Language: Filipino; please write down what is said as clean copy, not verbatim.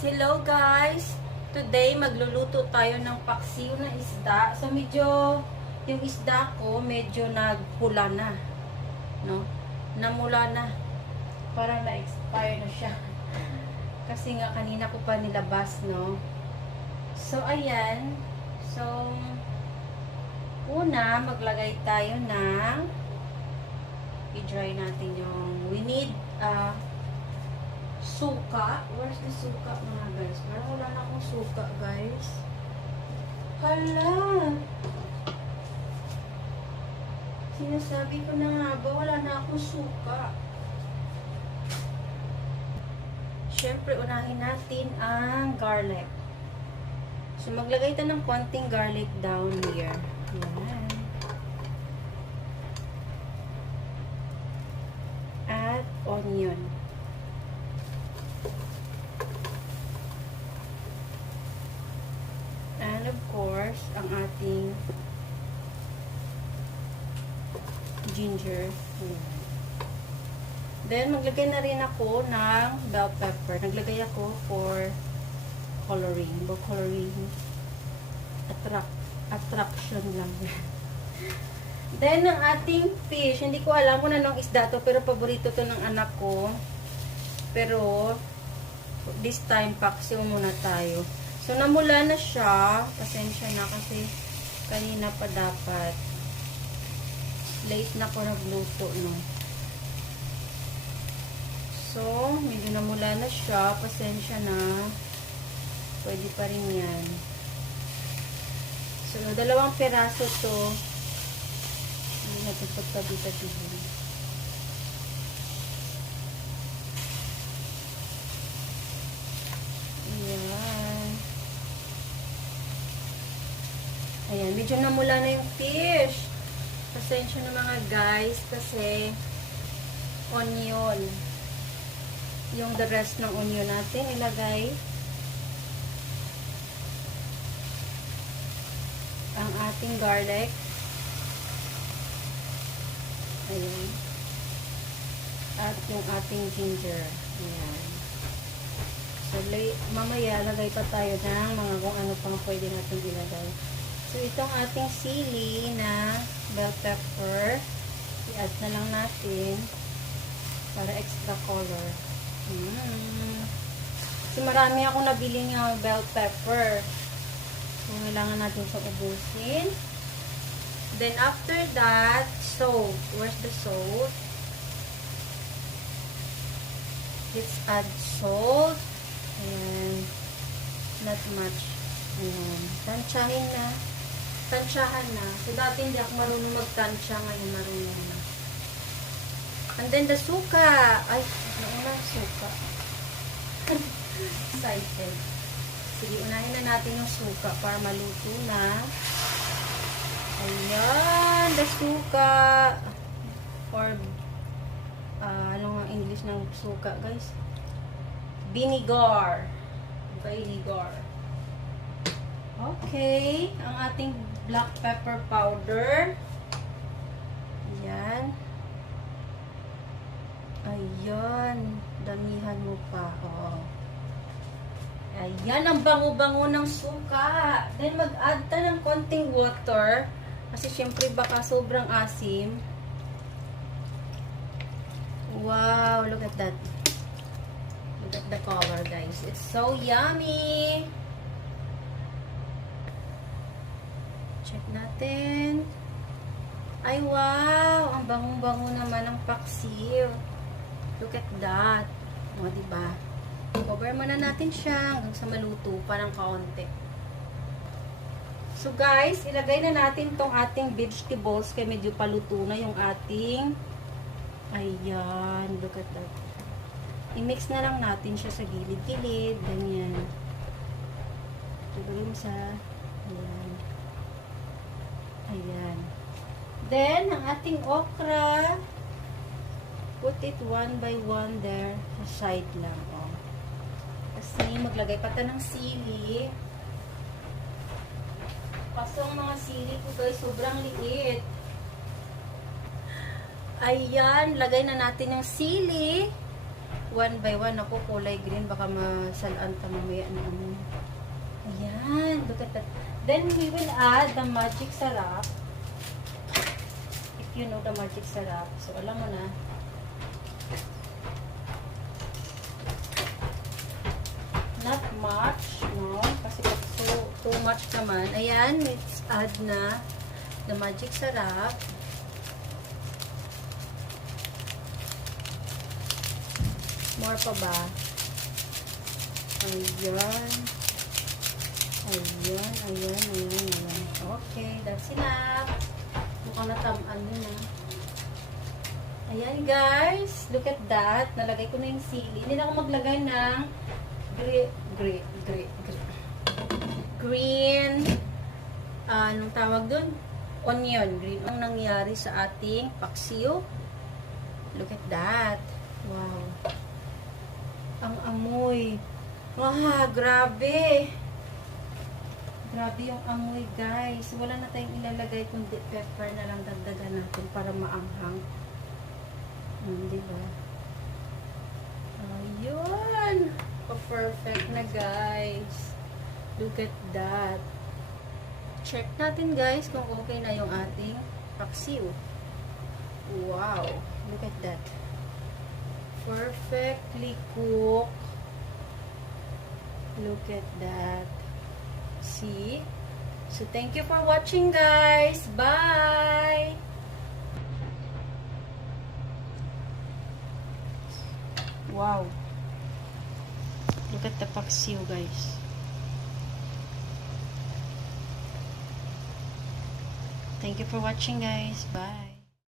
Hello guys! Today, magluluto tayo ng paksiw na isda. So, medyo, yung isda ko, medyo nagpula na. No? Namula na. Parang na-expire na siya. Kasi nga, kanina ko pa nilabas, no? So, ayan. So, una, maglagay tayo ng i-dry natin yung we need suka. Where's the suka mga guys? Parang wala na akong suka guys. Hala! Sinasabi ko na nga ba, wala na akong suka. Siyempre, unahin natin ang garlic. So, maglagay tayo ng konting garlic down here. Ayan. At onion. And of course, ang ating ginger. Ayan. Then, maglagay na rin ako ng bell pepper. Naglagay ako for coloring. Coloring. Attraction lang. Then, ang ating fish. Hindi ko alam kung anong isda to, pero paborito to ng anak ko. Pero, this time, paksiw muna tayo. So, namula na siya. Pasensya na kasi kanina pa dapat. Late na ko nagluto, no? So, medyo namula na siya. Pasensya na. Pwede pa rin yan. So, 2 peraso to. Hindi natin pagtabi-tabihin. Ayan. Ayan. Medyo namula na yung fish. Pasensya na mga guys kasi onion. Yung the rest ng onion natin ilagay. Ang ating garlic. Ayan. At yung ating ginger. Ayan. So, mamaya, lagay pa tayo ng mga kung ano pang pwede natin ilagay. So, itong ating sili na bell pepper, i-add na lang natin para extra color. Kasi marami akong nabiling bell pepper. So, kailangan natin siya ubusin. Then, after that, salt. Where's the salt? Let's add salt. Ayan. Not much. Ayan. Tansyahin na. Tansyahan na. So, dati hindi ako marunong magtansya. Ngayon marunong na. And then, the suka. Ay, nauna suka. Excited. Sige, unahin na natin yung suka para maluto na. Ayan, the suka. Or, ano nga English ng suka, guys? Vinegar. Vinegar. Okay. Ang ating black pepper powder. Ayan. Ayan. Damihan mo pa. Oh. Ayan, ang bango-bango ng suka. Then, mag-add ta ng konting water. Kasi, syempre, baka sobrang asim. Wow, look at that. Look at the color, guys. It's so yummy. Check natin. Ay, wow. Ang bango-bango naman ng paksiw. Look at that. O, diba? Cover muna natin siya hanggang sa maluto pa ng kaunti. So guys, ilagay na natin tong ating vegetables kaya medyo paluto na yung ating ayan, look at that. I-mix na lang natin siya sa gilid-gilid, ganyan. Ilagay mo sa ayan. Ayan. Then, ang ating okra, put it 1 by 1 there sa side lang. Oh. Kasi maglagay pa tayo ng sili. Kaso ang mga sili ko guys, sobrang liit. Ayan, lagay na natin yung sili. one by one ako kulay green. Baka masalaan ka mamaya na ano. Ayan. Look at that. Then, we will add the magic sarap. If you know the magic sarap. So, alam mo na. Not much, no? Kasi pag too much naman. Ayan, let's add na the magic sarap. More pa ba? Ayan. Ayan. Okay, that's enough. Mukhang natamaan yun na. Ayan guys, look at that. Nalagay ko na yung sili. Hindi na ako maglagay ng green, anong tawag dun? Onion. Green ang nangyari sa ating paksiw. Look at that. Wow. Ang amoy. Wow, grabe. Grabe yung amoy, guys. Wala na tayong ilalagay kundi pepper na lang dagdagan natin para maanghang. Diba? Ayun. Perfect na, guys. Look at that. Check natin, guys, kung okay na yung ating paksiw. Wow. Look at that. Perfectly cooked. Look at that. See? So, thank you for watching, guys. Bye! Wow. Look at the paksiw, guys. Thank you for watching, guys. Bye!